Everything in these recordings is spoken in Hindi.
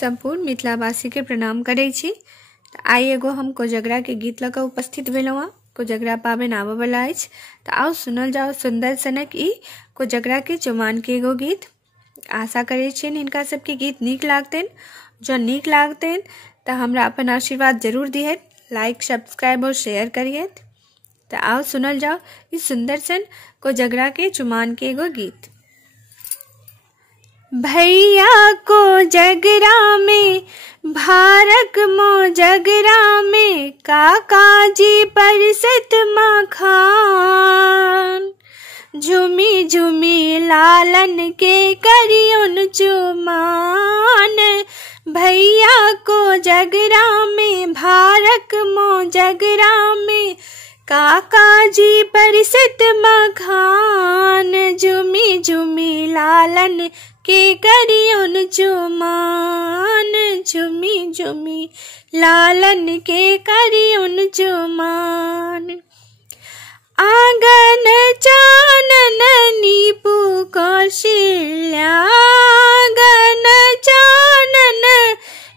संपूर्ण मिथिलावासी के प्रणाम करै छी। आई एगो हम कोजगरा के गीत लऽ कऽ उपस्थित भेलहुँ हँ। कोजगरा पाबनि आबऽ वाला अछि, तऽ आउ सुनल जाओ सुंदर सनक ई कोजगरा के चौमान के एगो गीत। आशा करै छियनि हिनका सबके गीत नीक लागतनि। जँ नीक लागतनि तऽ हमरा अपन आशीर्वाद जरूर दिहथि, लाइक सब्सक्राइब और शेयर करियथि। तो आओ सुनल जाओ इस सुंदर सन कोजगरा के चुमान के एगो गीत। भैया को जगरा में भारक मो जगरा में काका जी परसत मखान, झुमी झुमी लालन के करियुन चुमान। भैया को जगरा में भारक मो जगरा में काका जी परसत मखान, झुमी झुमी लालन के करियुन चुमान, झुमी झुमी लालन के करियुन चुमान। आंगन चानन नीपु कौशल्या, आंगन चानन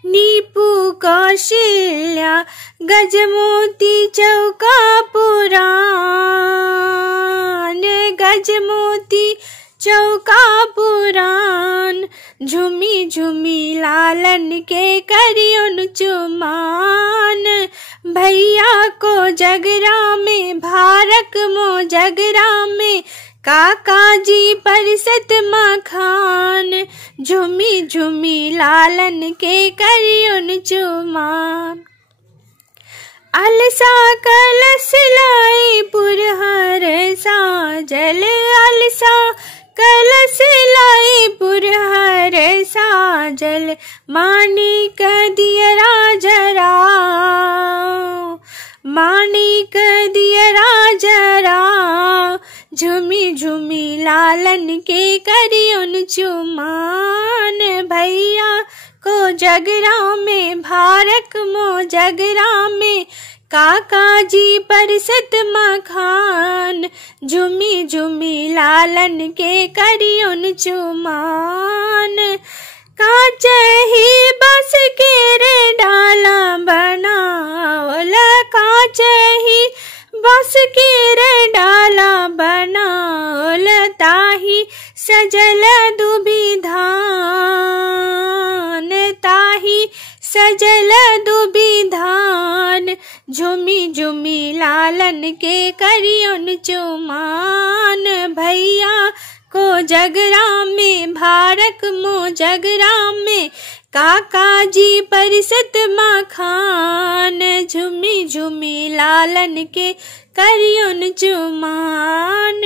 नीपु कौशल्या, गजमोती चौका पुरान, गजमोती चौका पुरान, झुमी झुमी लालन के करियुन चुमान। भैया को जगरा में भारक मो जगरा में काका जी परसत मखान, झुमी झुमी लालन के करियुन चुमान। अलसा कलश लाई पुरहर साजल, अलसा कलश लाई पुरहर साजल, माणिक दियरा जराओ, माणिक दियरा जराओ, झुमी झुमी लालन के करियुन चुमान। भैया को जगरा में भारक मो जगरा में काका जी परसत मखान, झुमी झुमी लालन के करियुन चुमान। कांच ही बस के रे डाला बनावल, कांच ही बस के रे डाला बनावल, ताही सजल दुबी धान, ताही सजल दुबी धान, झुमी झुमी लालन के करियुन चुमान। भैया को जगरा में भारक मो जगरा में काका जी परसत मखान, झुमी झुमी लालन के करियुन चुमान।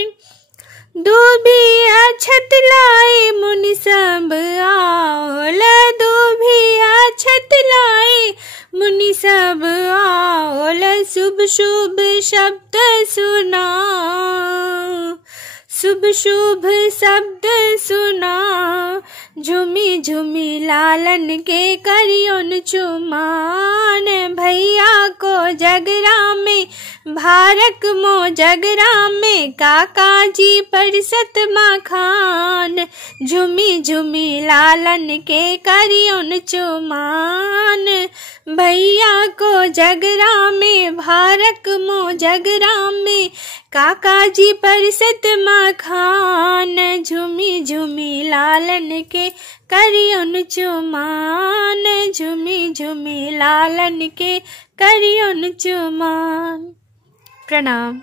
दुभिया छत लाई मुनि सब आओल, दुभिया छत लाई मुनि सब आओल, शुभ शुभ शब्द सुनाओ, शुभ शुभ शब्द सुनाओ, झुमी झुमी लालन के करियुन चुमान। भैया को जगरा में भारक मो जगरा में काका जी परसत मखान, झुमी झुमी लालन के करियुन चुमान। भैया को जगरा में भारक मो जगरा में काका जी परसत मखान, झुमी झुमी लालन के करियुन चुमान, झुमी झुमी लालन के करियुन चुमान। प्रणाम।